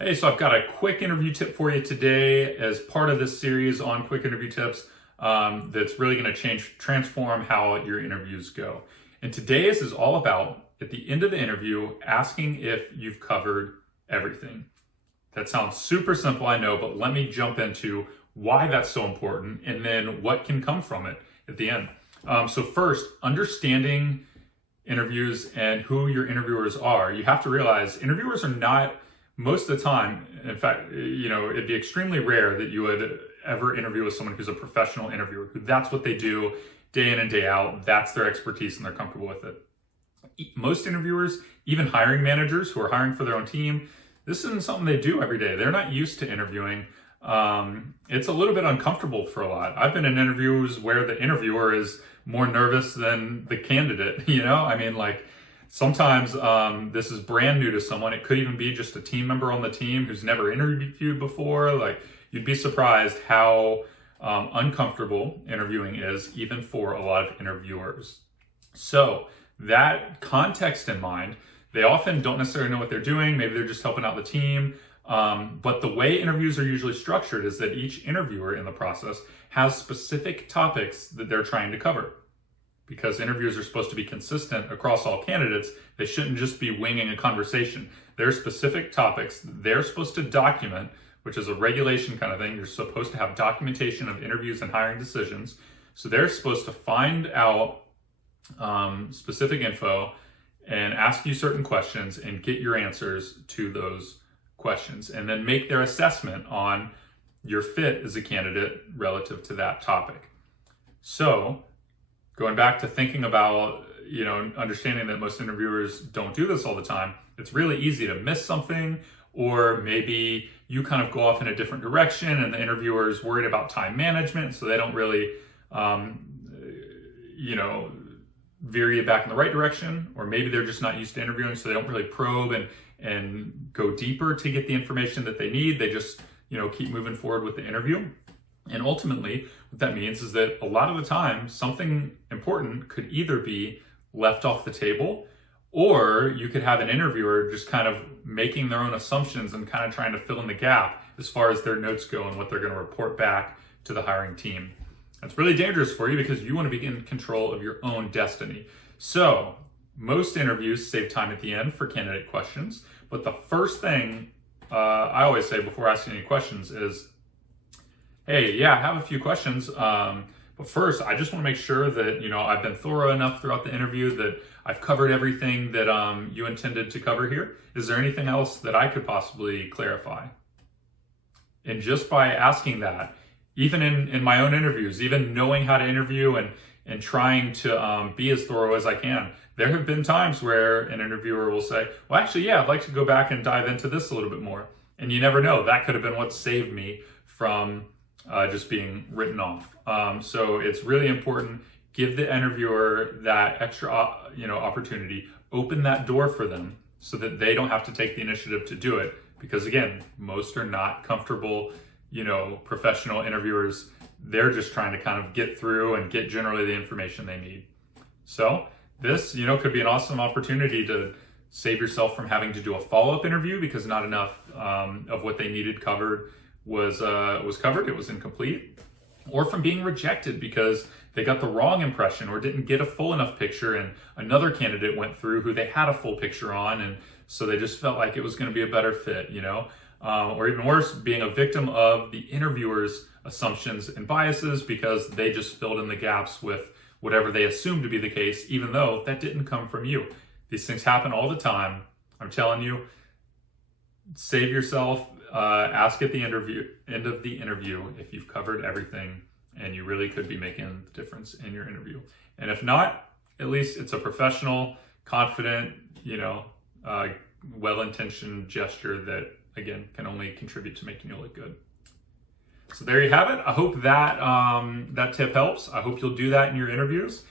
Hey, so I've got a quick interview tip for you today as part of this series on quick interview tips that's really going to transform how your interviews go. And today's is all about, at the end of the interview, asking if you've covered everything. That sounds super simple, I know, but let me jump into why that's so important and then what can come from it at the end. So first, understanding interviews and who your interviewers are. You have to realize interviewers are not, most of the time, in fact, it'd be extremely rare that you would ever interview with someone who's a professional interviewer, who that's what they do day in and day out. That's their expertise and they're comfortable with it. Most interviewers, even hiring managers who are hiring for their own team, this isn't something they do every day. They're not used to interviewing. It's a little bit uncomfortable for a lot. I've been in interviews where the interviewer is more nervous than the candidate, sometimes this is brand new to someone. It could even be just a team member on the team who's never interviewed before. You'd be surprised how uncomfortable interviewing is, even for a lot of interviewers. So that context in mind, they often don't necessarily know what they're doing. Maybe they're just helping out the team. But the way interviews are usually structured is that each interviewer in the process has specific topics that they're trying to cover. Because interviews are supposed to be consistent across all candidates, they shouldn't just be winging a conversation. There are specific topics they're supposed to document, which is a regulation kind of thing. You're supposed to have documentation of interviews and hiring decisions. So they're supposed to find out specific info and ask you certain questions and get your answers to those questions, and then make their assessment on your fit as a candidate relative to that topic. So going back to thinking about, understanding that most interviewers don't do this all the time, it's really easy to miss something, or maybe you kind of go off in a different direction and the interviewer is worried about time management, so they don't really, veer you back in the right direction, or maybe they're just not used to interviewing, so they don't really probe and go deeper to get the information that they need. They just, keep moving forward with the interview. And ultimately, what that means is that a lot of the time, something important could either be left off the table, or you could have an interviewer just kind of making their own assumptions and kind of trying to fill in the gap as far as their notes go and what they're going to report back to the hiring team. That's really dangerous for you because you want to be in control of your own destiny. So most interviews save time at the end for candidate questions, but the first thing I always say before asking any questions is, hey, yeah, I have a few questions, but first, I just want to make sure that, I've been thorough enough throughout the interview that I've covered everything that you intended to cover here. Is there anything else that I could possibly clarify? And just by asking that, even in my own interviews, even knowing how to interview and trying to be as thorough as I can, there have been times where an interviewer will say, well, actually, yeah, I'd like to go back and dive into this a little bit more. And you never know, that could have been what saved me from just being written off. So it's really important. Give the interviewer that extra, opportunity. Open that door for them so that they don't have to take the initiative to do it. Because again, most are not comfortable, professional interviewers. They're just trying to kind of get through and get generally the information they need. So this, could be an awesome opportunity to save yourself from having to do a follow-up interview because not enough of what they needed covered was covered. It was incomplete, or from being rejected because they got the wrong impression or didn't get a full enough picture and another candidate went through who they had a full picture on, and so they just felt like it was going to be a better fit, or even worse, being a victim of the interviewer's assumptions and biases because they just filled in the gaps with whatever they assumed to be the case, even though that didn't come from you. These things happen all the time. I'm telling you, save yourself. Ask at the end of the interview if you've covered everything and you really could be making the difference in your interview. And if not, at least it's a professional, confident, well-intentioned gesture that, again, can only contribute to making you look good. So there you have it. I hope that that tip helps. I hope you'll do that in your interviews.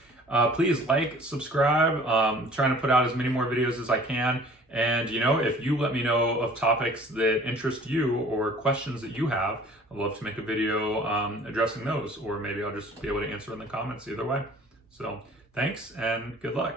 Please like, subscribe. I'm trying to put out as many more videos as I can. And, if you let me know of topics that interest you or questions that you have, I'd love to make a video addressing those, or maybe I'll just be able to answer in the comments either way. So thanks and good luck.